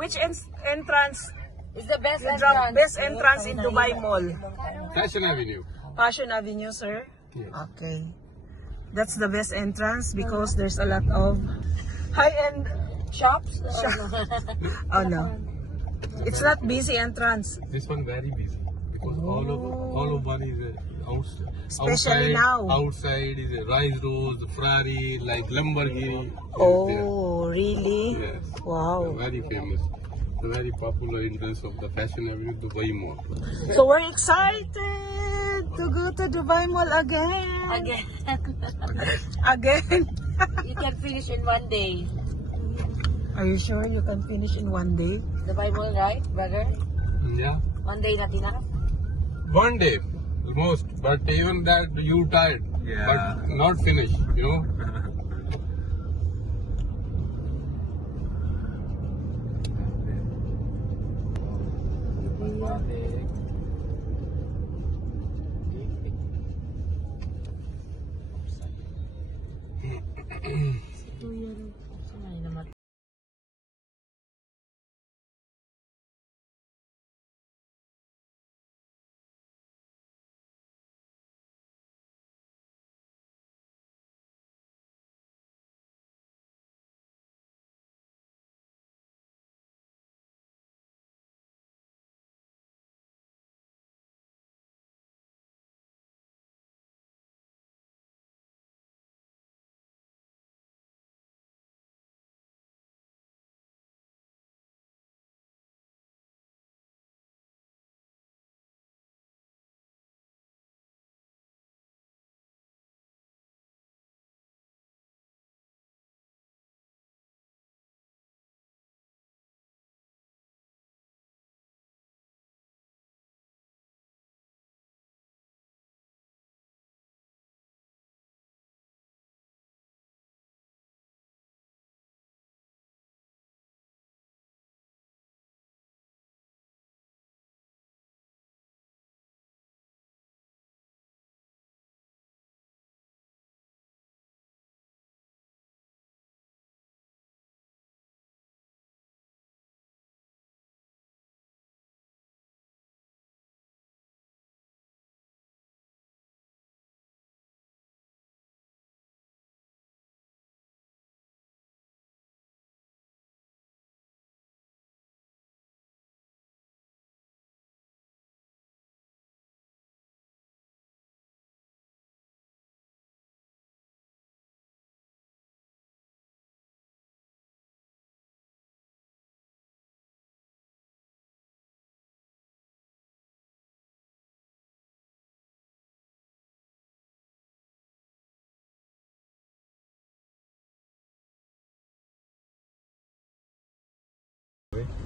Which entrance It's the best you entrance. drop best entrance in Dubai Mall? Fashion Avenue. Fashion Avenue, sir? Yes. Okay. That's the best entrance because there's a lot of high-end Shops? oh no. It's not busy entrance. This one very busy because all of one is Especially outside, now. Outside is a Rise Rose, Ferrari, like Lamborghini. Oh, really? Yes. Wow. Very famous. The very popular entrance of the Fashion Avenue Dubai Mall. So we're excited to go to Dubai Mall again. Again. Again. You can finish in one day. Are you sure you can finish in one day? The Bible, right, brother? Yeah. One day not enough? One day, almost. But even that, you tired. Yeah. But not finished, you know.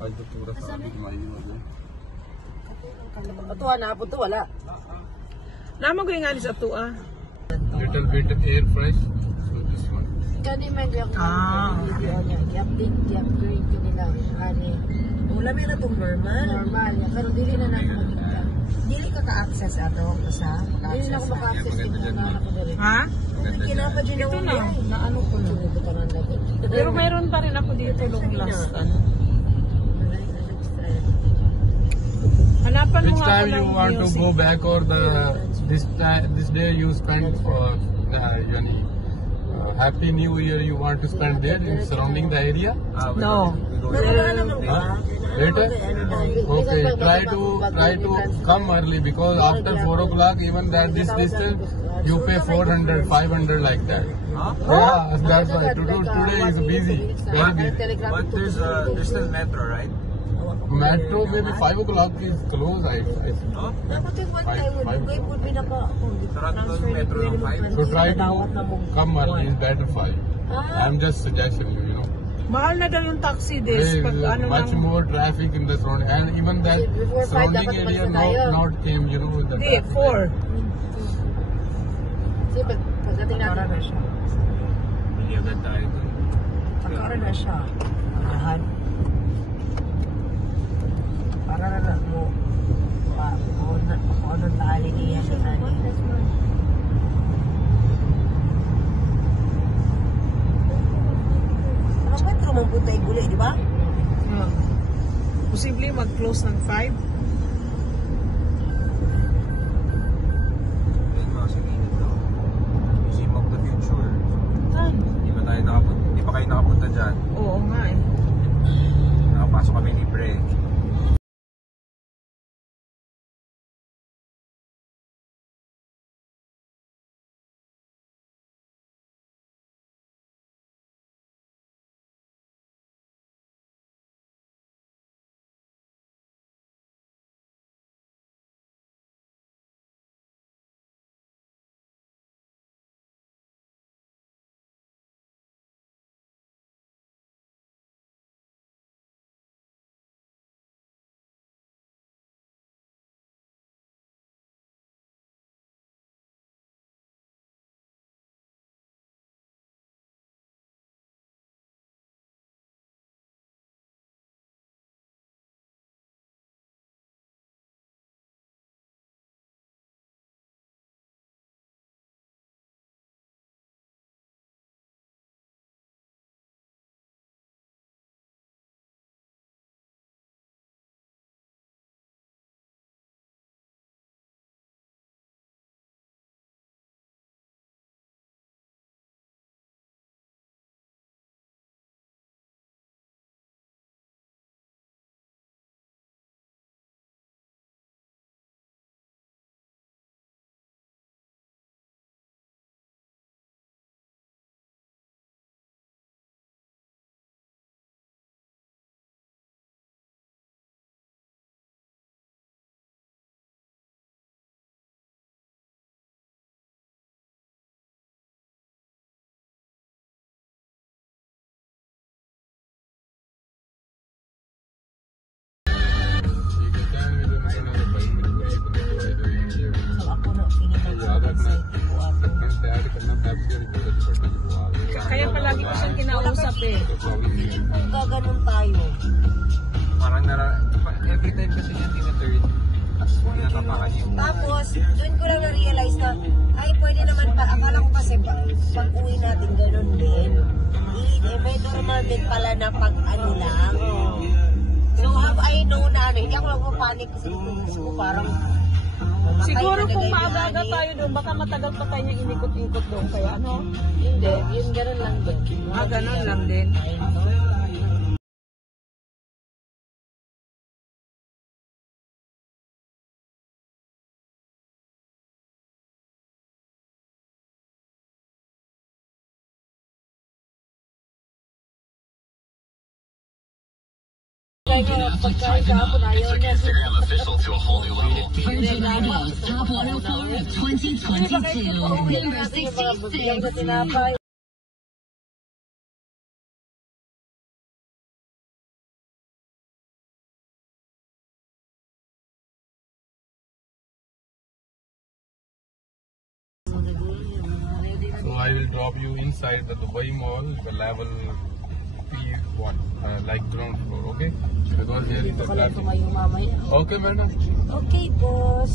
आज तो पूरा सारा घुमाई हो गया Ito na po to wala. Namo ko yung alis ato ah. little bit air fresh so this one Kani man yung video niya. I-upgrade ko nila. Ani. Wala may na itong normal. Normal. Pero dili na natin magiging. Dili ka ka-access ato sa Dili na ako maka-access dito na ako dali. Ha? Kinapa dyan Ito na. Naano ko na. Pero mayroon pa rin ako dito long last. Ano? Hanapan mo which nga ako time you ng want to music. go back or this day you spend for happy new year you want to spend there in surrounding the area No. later okay try to come early because after 4 o'clock even that this distance you pay 400 500 like that yeah that's why today is busy very busy But there's still metro, right? metro maybe 5 o'clock is closed I think No? Dapat yung one time, hindi ko pinapa ako. Toronto metro ng 5. so try to come early is better for you I'm just suggesting you know Mahal na daw yung taxi There this. is Pag ano much lang. more traffic in the surrounding and even that Before 5 surrounding dapat area umalis na tayo. not came you know with the Hindi, traffic. 4. Kasi pagdating natin. na siya. Hindi agad tayo dun. Nagkaroon na siya. Ahan. Para na mo. Ako ng tali niya sa nani. Ang metro mong puntay guli, di ba? Posible mag-close ng 5. Ayun mga sinigit daw. Museum of the Future. Saan? Hindi pa kayo nakapunta dyan. Oo nga eh. Nakapasok kami ni Bre. Kaya palagi ko siyang kinausap eh. Kung gaganon tayo. Parang every time kasi siya tinaturn. Tinatapakan yung... Tapos, doon ko lang na-realize na, ay, pwede naman pa. Akala ko kasi, pag uwi natin ganon din. May normal din pala na pag ano lang. So, have I know na ano, hindi ako nagpapanik kasi ko parang, Siguro kung maaga tayo doon, baka matagal pa tayo niyang inikot-ikot doon. Kaya ano? Hindi, yun gano'n lang din. Ganun lang din. Pagkain kahapon ayaw niya. Top 104 of 2022. Number 66. So I will drop you inside the Dubai Mall, the level P1, like ground floor, okay? Because here is the traffic. Tumayo mamaya. Okay, madam. okay, boss.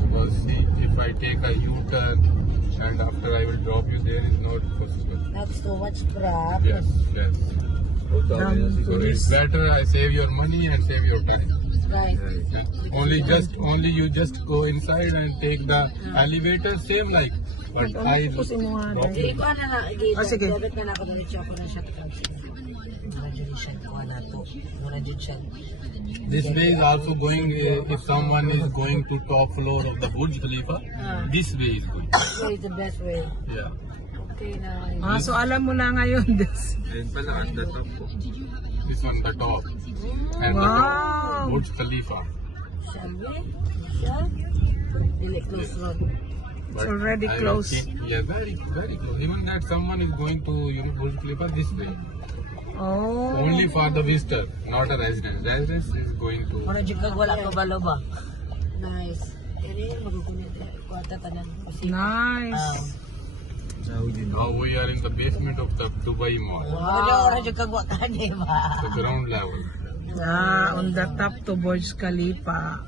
Because see, if I take a U-turn and after I will drop you, there is not possible. That's too much crap. Yes, yes. So it's better I save your money and save your time. Right. Only you just go inside and take the elevator, same like. But I Pusin mo nga drop Hindi you. ko na na. sige. Dapat na ako diretso ako na siya. Mura dyan siya, kuha na to. Mura dyan siya. This way is also going, if someone is going to top floor of the Burj Khalifa, this way is good. So it's the best way. Yeah. Okay na. So alam mo na ngayon. Ayun pala, at the top po. This one the top. And the Wow. top, Burj Khalifa. Sabi? Siya? Dili close road. But already I will close. Yeah, very, very close. Even that someone is going to, Burj Khalifa this way. Oh. Only for the visitor, not a resident. Resident is going to. Mura dyan kag wala ka balo ba? Nice. Ini magugunit. Kuwata tanan. Nice. Now we are in the basement of the Dubai Mall, Mura dyan kag wala ka, di ba? the ground level. On the top to Burj Khalifa.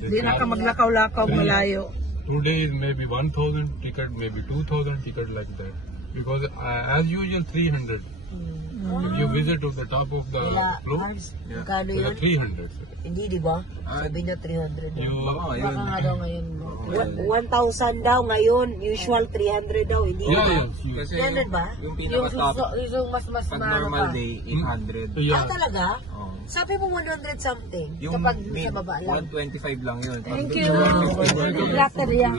Di na ka maglakaw-lakaw malayo. Today is maybe 1,000 ticket, maybe 2,000 ticket like that. Because as usual 300. If you visit to the top of the floor, Magkano there yun? are 300. Hindi, di ba? Sabi niya 300 daw. Baka nga daw ngayon. 1,000 daw ngayon. Usual 300 daw. Hindi Yeah, ba? yeah. Kasi 300 ba? yung Yung pinaka-top, yung mas pag mahal normal pa. day, 800. Ah, talaga? Oo. Sabi mo 100 something. Yung Kapag mid, sa baba lang. 125 lang yun. Thank you. Lateria.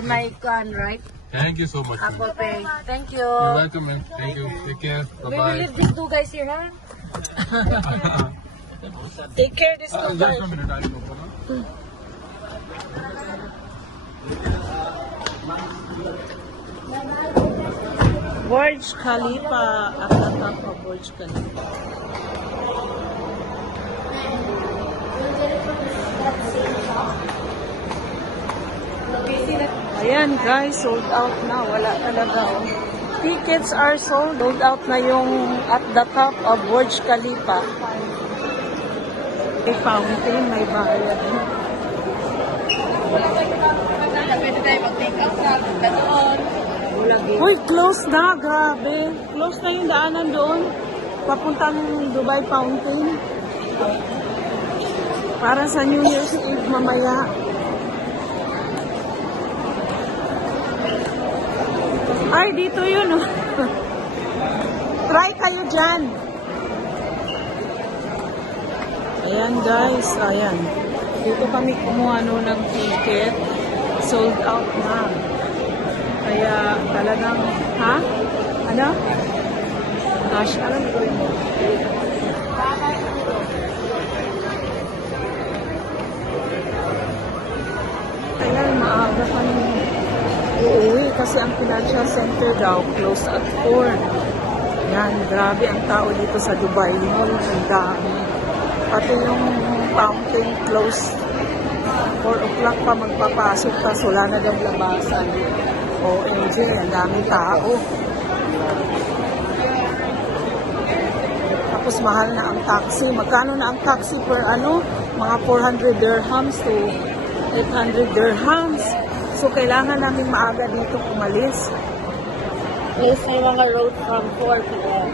My con, right? Thank you so much. ma'am. Apple Pay. Thank you. You're welcome, man. Thank you. Take care. We will Bye-bye. leave these two guys here, huh? Take care this two Just guys. a minute. I'll open up. Burj Khalifa at the top of Burj Khalifa. Ayan guys, sold out na. Wala talaga. Oh. Tickets are sold out na yung at the top of Burj Khalifa. May fountain, may bayad. Pwede tayo mag-take out sa doon. Uy, close na. Grabe. Close na yung daanan doon. Papuntang Dubai Fountain. Para sa New Year's Eve mamaya. Ay, dito yun. Oh. Try kayo dyan. Ayan guys, ayan. Dito kami kumuha ng ticket. Sold out na. Kaya talagang, ha? Ano? Gosh, alam ko yun. Kaya maaga kami uuwi kasi ang financial center daw closed at 4. Yan, grabe ang tao dito sa Dubai Mall. Ang dami. Pati yung fountain closed. 4 o'clock pa magpapasok tapos wala na daw labasan. OMG, ang daming tao. Tapos mahal na ang taxi. Magkano na ang taxi per ano? Mga 400 dirhams to 800 dirhams. So, kailangan namin maaga dito umalis. Close na yung mga road from 4 p.m.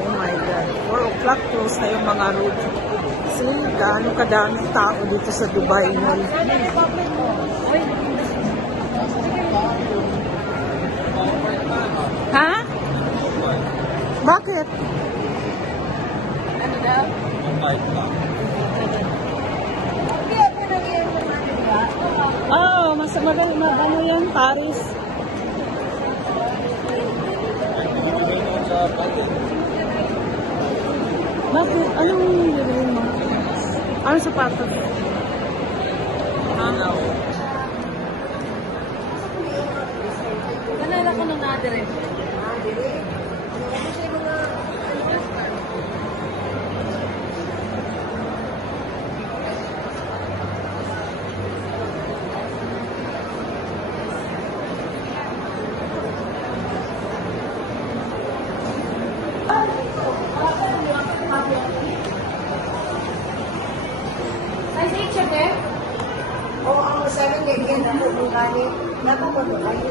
Oh my God. 4 o'clock close na yung mga road. See, gaano kadaming tao dito sa Dubai Mall. Ha? Bakit? Ano daw? Oh, mas magano yan, Paris. Bakit? Anong bibilin mo? Anong sapatos? Kanala ko nung nadire. Oo, ang masalang ganyan na pagmukani. Napapagmukani.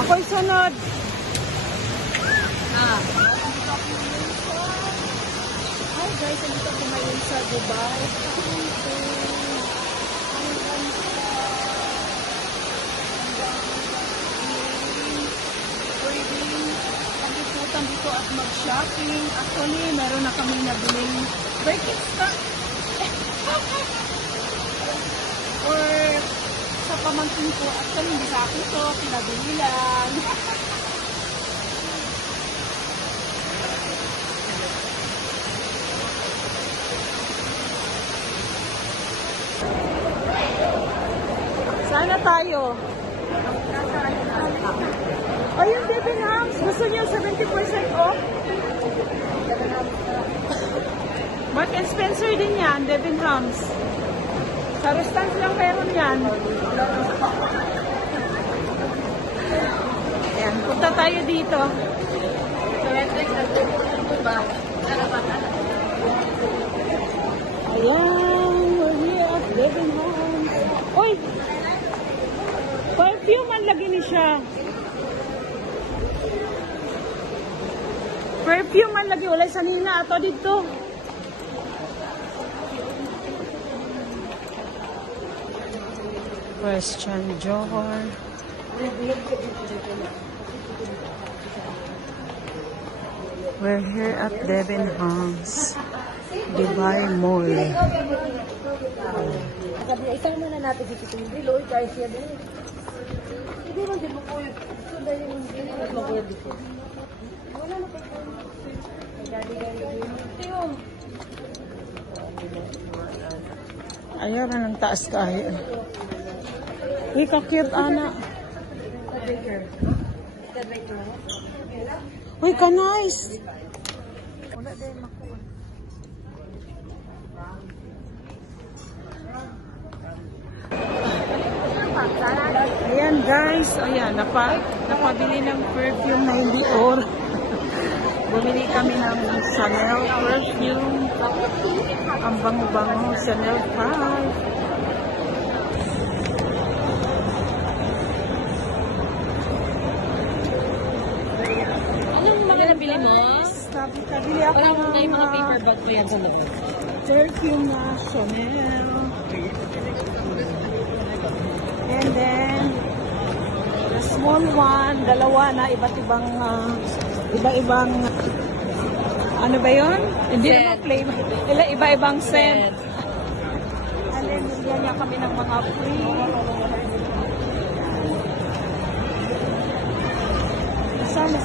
Ako'y sunod. Hi guys, andito ako ngayon sa Dubai. Pagkiputan dito at mag-shopping. Actually, meron na kami nabiling Birkenstock. Or sa pamangkin ko. Actually, hindi sa akin to. Pinabili lang. Saan na tayo? Oh, yung Debenhams. Gusto niyo 70% off? Mark and Spencer din yan, Debenhams. Sa restaurant lang meron yan. Ayan, punta tayo dito. Ayan, we're here at Debenhams. Uy! Perfume ang lagi ni siya. Perfume ang lagi. Walay sanina ato dito. Christian Dior. We're here at Debenhams, Dubai Mall. Isang muna natin dito sa hindi. Loy, guys, yan din. Hindi mo din mo po yun. Hindi mo po yun dito. Wala na po po. Ayaw na ng taas kayo. Uy, ka-cute, Ana. Uy, ka-nice. Ayan guys, ayan, napabili ng perfume na hindi or. Bumili kami ng Chanel perfume. Ang bango-bango, Chanel 5. Nabili mo? Kabili ako ng mga paper bag ko yan sa labas. perfume na Chanel. And then, the small one, dalawa na iba't ibang, ano ba yun? Hindi naman flavor. Iba-ibang scent. And then, bigyan niya kami ng mga free. Sana.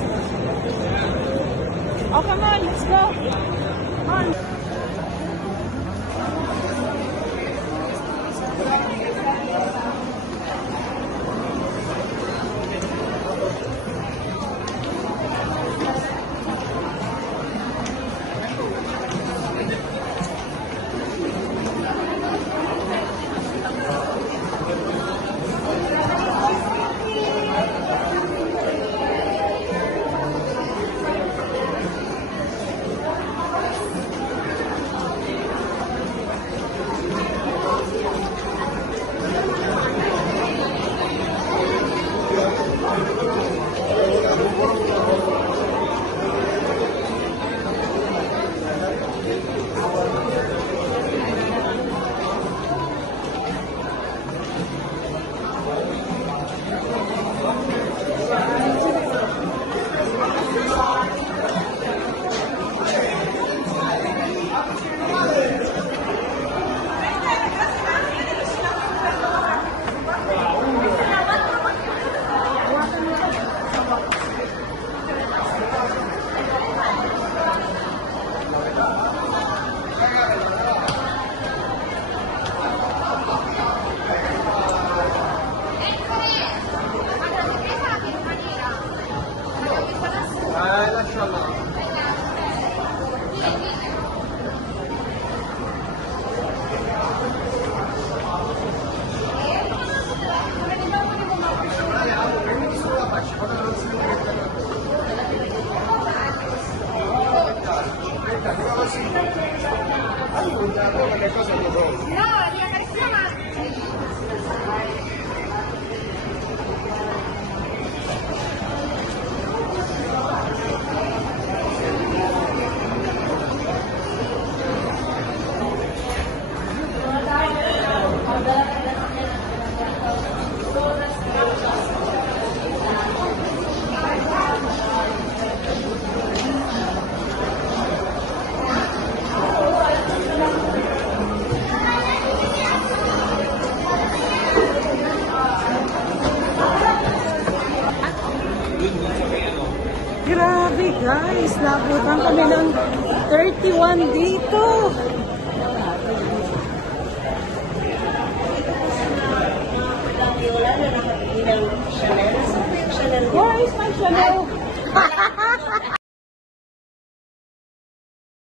Oh, come on, let's go. Come on. Grabe guys, nabutan kami ng 31 dito. Where is my Chanel?